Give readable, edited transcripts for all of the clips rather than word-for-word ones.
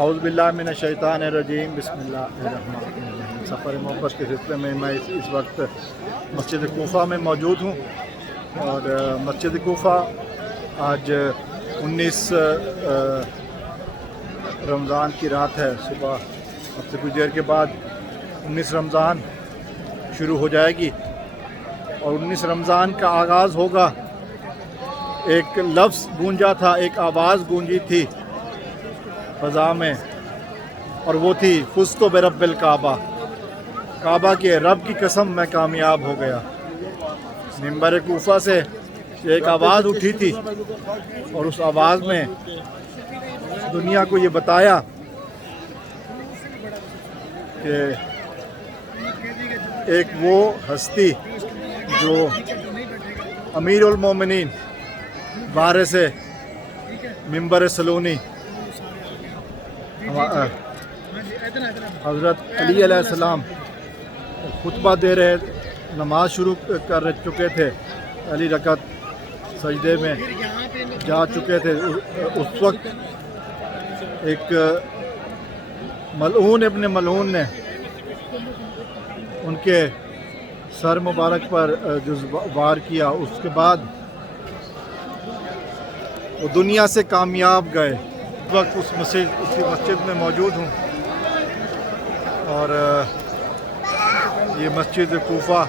اعوذ باللہ من الشیطان الرجیم بسم اللہ الرحمن الرحیم۔ سفر محبت کے سلسلے میں میں اس وقت مسجد کوفہ میں موجود ہوں، اور مسجد کوفہ آج 19 رمضان کی رات ہے۔ صبح اب سے کچھ دیر کے بعد 19 رمضان شروع ہو جائے گی، اور 19 رمضان کا آغاز ہوگا۔ ایک لفظ گونجا تھا، ایک آواز گونجی تھی فضا میں، اور وہ تھی فزت برب الکعبہ، کعبہ کے رب کی قسم میں کامیاب ہو گیا۔ منبر کوفہ سے ایک آواز اٹھی تھی، اور اس آواز میں دنیا کو یہ بتایا کہ ایک وہ ہستی جو امیر المومنین وارث منبر سلونی حضرت علی علیہ السلام خطبہ دے رہے، نماز شروع کر چکے تھے، علی رکعت سجدے میں جا چکے تھے۔ اس وقت ایک ملعون ابن ملعون نے ان کے سر مبارک پر جو وار کیا، اس کے بعد وہ دنیا سے کامیاب گئے۔ اس وقت اسی مسجد میں موجود ہوں، اور یہ مسجد کوفہ،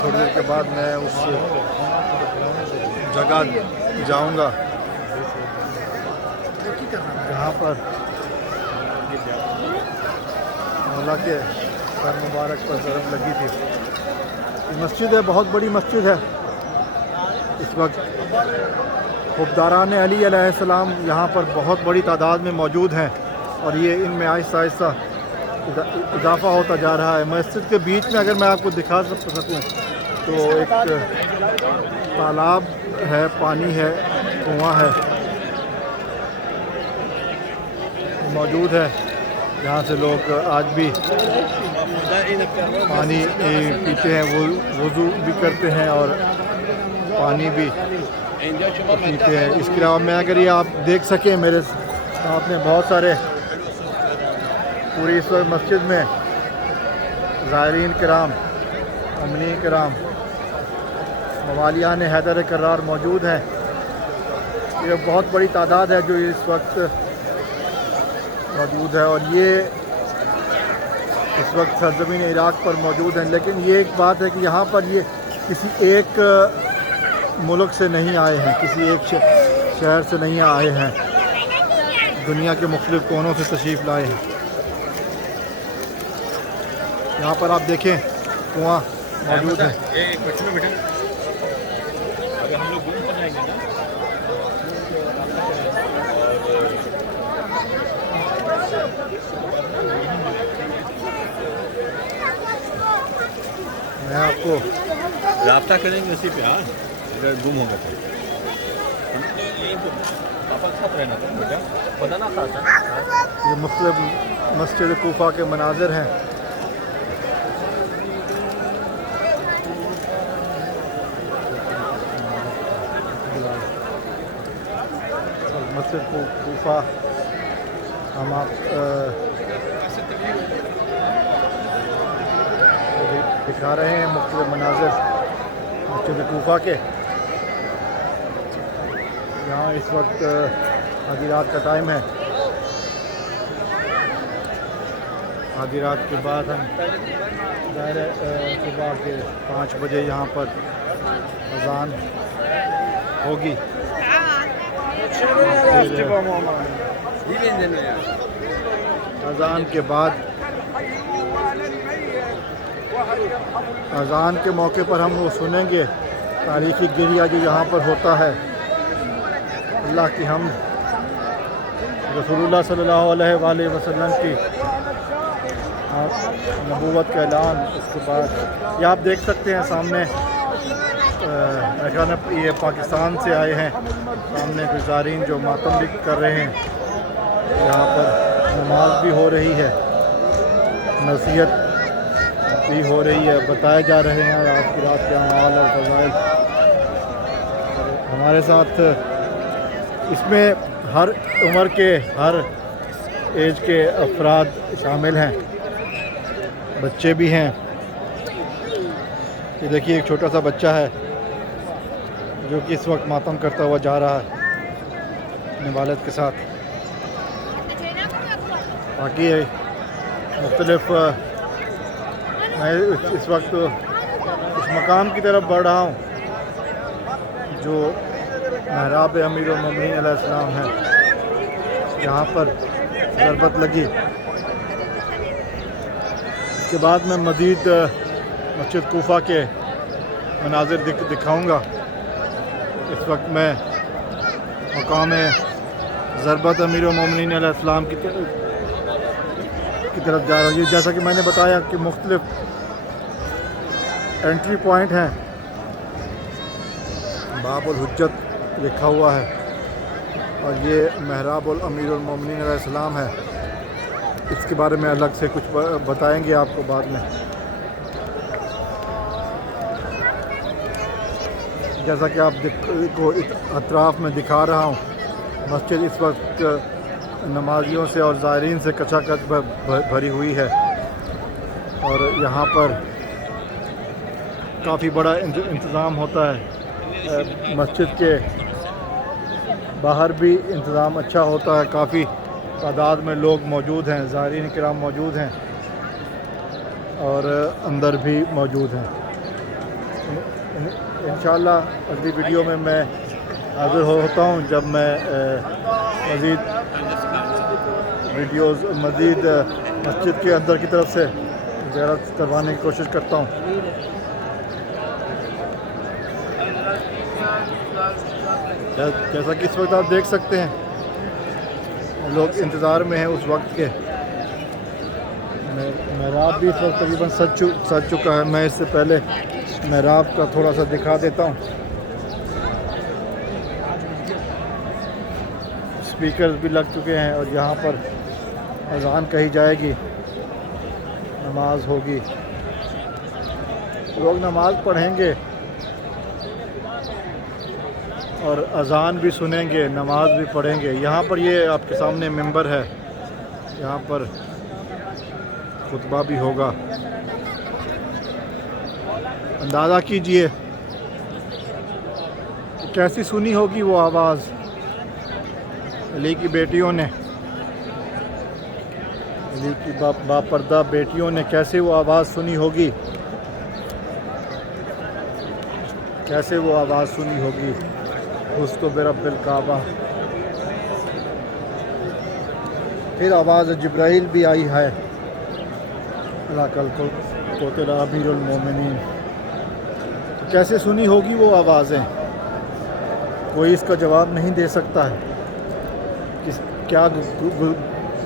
تھوڑی دیر کے بعد میں اس جگہ جاؤں گا جہاں پر مولا کے سر مبارک پر ضرب لگی تھی۔ یہ مسجد ہے، بہت بڑی مسجد ہے۔ اس وقت خبداران علی علیہ السلام یہاں پر بہت بڑی تعداد میں موجود ہیں، اور یہ ان میں آہستہ آہستہ اضافہ ہوتا جا رہا ہے۔ مسجد کے بیچ میں اگر میں آپ کو دکھا سکوں تو ایک تالاب ہے، پانی ہے، کنواں ہے موجود ہے، جہاں سے لوگ آج بھی پانی پیتے ہیں، وہ وضو بھی کرتے ہیں اور پانی بھی پیتے ہیں۔ اس کے علاوہ میں اگر یہ آپ دیکھ سکیں، میرے سامنے بہت سارے پوری اس وقت مسجد میں زائرین کرام، امنی کرام، موالیان حیدر کرار موجود ہیں۔ یہ بہت بڑی تعداد ہے جو اس وقت موجود ہے، اور یہ اس وقت سرزمین عراق پر موجود ہیں۔ لیکن یہ ایک بات ہے کہ یہاں پر یہ کسی ایک ملک سے نہیں آئے ہیں، کسی ایک شہر سے نہیں آئے ہیں، دنیا کے مختلف کونوں سے تشریف لائے ہیں۔ یہاں پر آپ دیکھیں کنواں موجود ہے۔ میں آپ کو رابطہ کریں گے اسی پہ، ہاں اگر گم ہو گیا یہ مختلف مسجد کوفہ کے مناظر ہیں۔ مسجد کوفہ ہم آپ دکھا رہے ہیں، مختلف مناظر مسجد کوفہ کے۔ یہاں اس وقت آدھی رات کا ٹائم ہے۔ آدھی رات کے بعد ہم ظاہر صبح کے 5 بجے یہاں پر اذان ہوگی۔ اذان کے بعد، اذان کے موقع پر ہم وہ سنیں گے تاریخی گریہ جو یہاں پر ہوتا ہے۔ اللہ کی حمد، رسول اللہ صلی اللہ علیہ وآلہ وسلم کی نبوت کا اعلان۔ اس کے بعد یہ آپ دیکھ سکتے ہیں سامنے، یہ پاکستان سے آئے ہیں، سامنے گزارین جو ماتم بھی کر رہے ہیں۔ یہاں پر نماز بھی ہو رہی ہے، نصیحت بھی ہو رہی ہے، بتائے جا رہے ہیں آج کی رات کے اعمال اور فضائل۔ ہمارے ساتھ اس میں ہر عمر کے ہر ایج کے افراد شامل ہیں، بچے بھی ہیں۔ یہ دیکھیے ایک چھوٹا سا بچہ ہے جو کہ اس وقت ماتم کرتا ہوا جا رہا ہے اپنے والد کے ساتھ۔ باقی مختلف میں اس وقت اس مقام کی طرف بڑھ رہا ہوں جو محراب امیر المومنین علیہ السلام ہے، یہاں پر ضربت لگی۔ اس کے بعد میں مزید مسجد کوفہ کے مناظر دکھاؤں گا۔ اس وقت میں مقام ضربت امیر المومنین علیہ السلام کی طرف جا رہا ہوں۔ جیسا کہ میں نے بتایا کہ مختلف انٹری پوائنٹ ہیں، باب الحجت لکھا ہوا ہے، اور یہ محراب الامیر المومنین علیہ السلام ہے۔ اس کے بارے میں الگ سے کچھ بتائیں گے آپ کو بعد میں۔ جیسا کہ آپ کو اطراف میں دکھا رہا ہوں، مسجد اس وقت نمازیوں سے اور زائرین سے کچا کچ بھری ہوئی ہے، اور یہاں پر کافی بڑا انتظام ہوتا ہے۔ مسجد کے باہر بھی انتظام اچھا ہوتا ہے، کافی تعداد میں لوگ موجود ہیں، زائرین کرام موجود ہیں اور اندر بھی موجود ہیں۔ انشاءاللہ اگلی ویڈیو میں حاضر ہوتا ہوں جب میں مزید ویڈیوز مسجد کے اندر کی طرف سے زیارت کروانے کی کوشش کرتا ہوں۔ جیسا کہ اس وقت آپ دیکھ سکتے ہیں لوگ انتظار میں ہیں اس وقت کے۔ محراب بھی اس وقت تقریباً سج چکا ہے۔ میں اس سے پہلے محراب کا تھوڑا سا دکھا دیتا ہوں۔ اسپیکر بھی لگ چکے ہیں اور یہاں پر اذان کہی جائے گی، نماز ہوگی، لوگ نماز پڑھیں گے اور اذان بھی سنیں گے، نماز بھی پڑھیں گے۔ یہاں پر یہ آپ کے سامنے ممبر ہے، یہاں پر خطبہ بھی ہوگا۔ اندازہ کیجئے کہ کیسی سنی ہوگی وہ آواز علی کی بیٹیوں نے، علی کی باپردہ بیٹیوں نے کیسے وہ آواز سنی ہوگی، کیسے وہ آواز سنی ہوگی۔ اس کو برب الکعبہ، پھر آواز جبرائیل بھی آئی ہے، اللہ کل کو تیرا امیر المومنین۔ تو کیسے سنی ہوگی وہ آوازیں، کوئی اس کا جواب نہیں دے سکتا ہے کہ کیا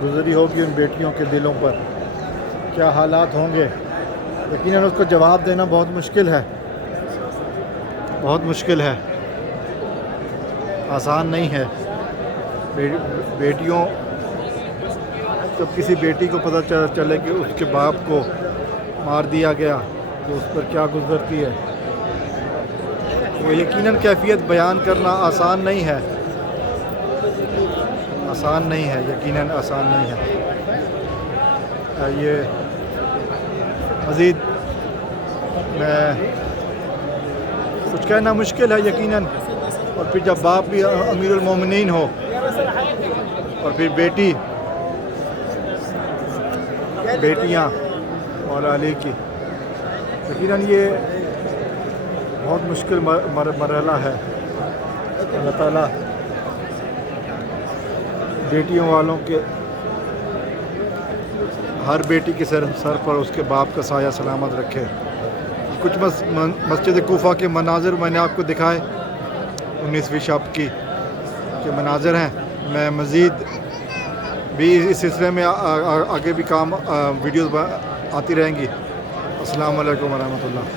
گزری ہوگی ان بیٹیوں کے دلوں پر، کیا حالات ہوں گے۔ یقیناً اس کو جواب دینا بہت مشکل ہے، بہت مشکل ہے، آسان نہیں ہے۔ بیٹیوں، جب کسی بیٹی کو پتہ چلے کہ اس کے باپ کو مار دیا گیا تو اس پر کیا گزرتی ہے، وہ یقیناً کیفیت بیان کرنا آسان نہیں ہے، آسان نہیں ہے، یقیناً آسان نہیں ہے۔ یہ مزید میں کچھ کہنا مشکل ہے یقیناً، اور پھر جب باپ بھی امیر المومنین ہو اور پھر بیٹیاں مولا علی کی، یقیناً یہ بہت مشکل مرحلہ ہے۔ اللہ تعالیٰ بیٹیوں والوں کے ہر بیٹی کے سر پر اس کے باپ کا سایہ سلامت رکھے۔ کچھ مسجد کوفہ کے مناظر میں نے آپ کو دکھائے، 19ویں شب کے مناظر ہیں۔ میں مزید بھی اس سلسلے میں آگے بھی ویڈیوز آتی رہیں گی۔ السلام علیکم ورحمۃ اللہ۔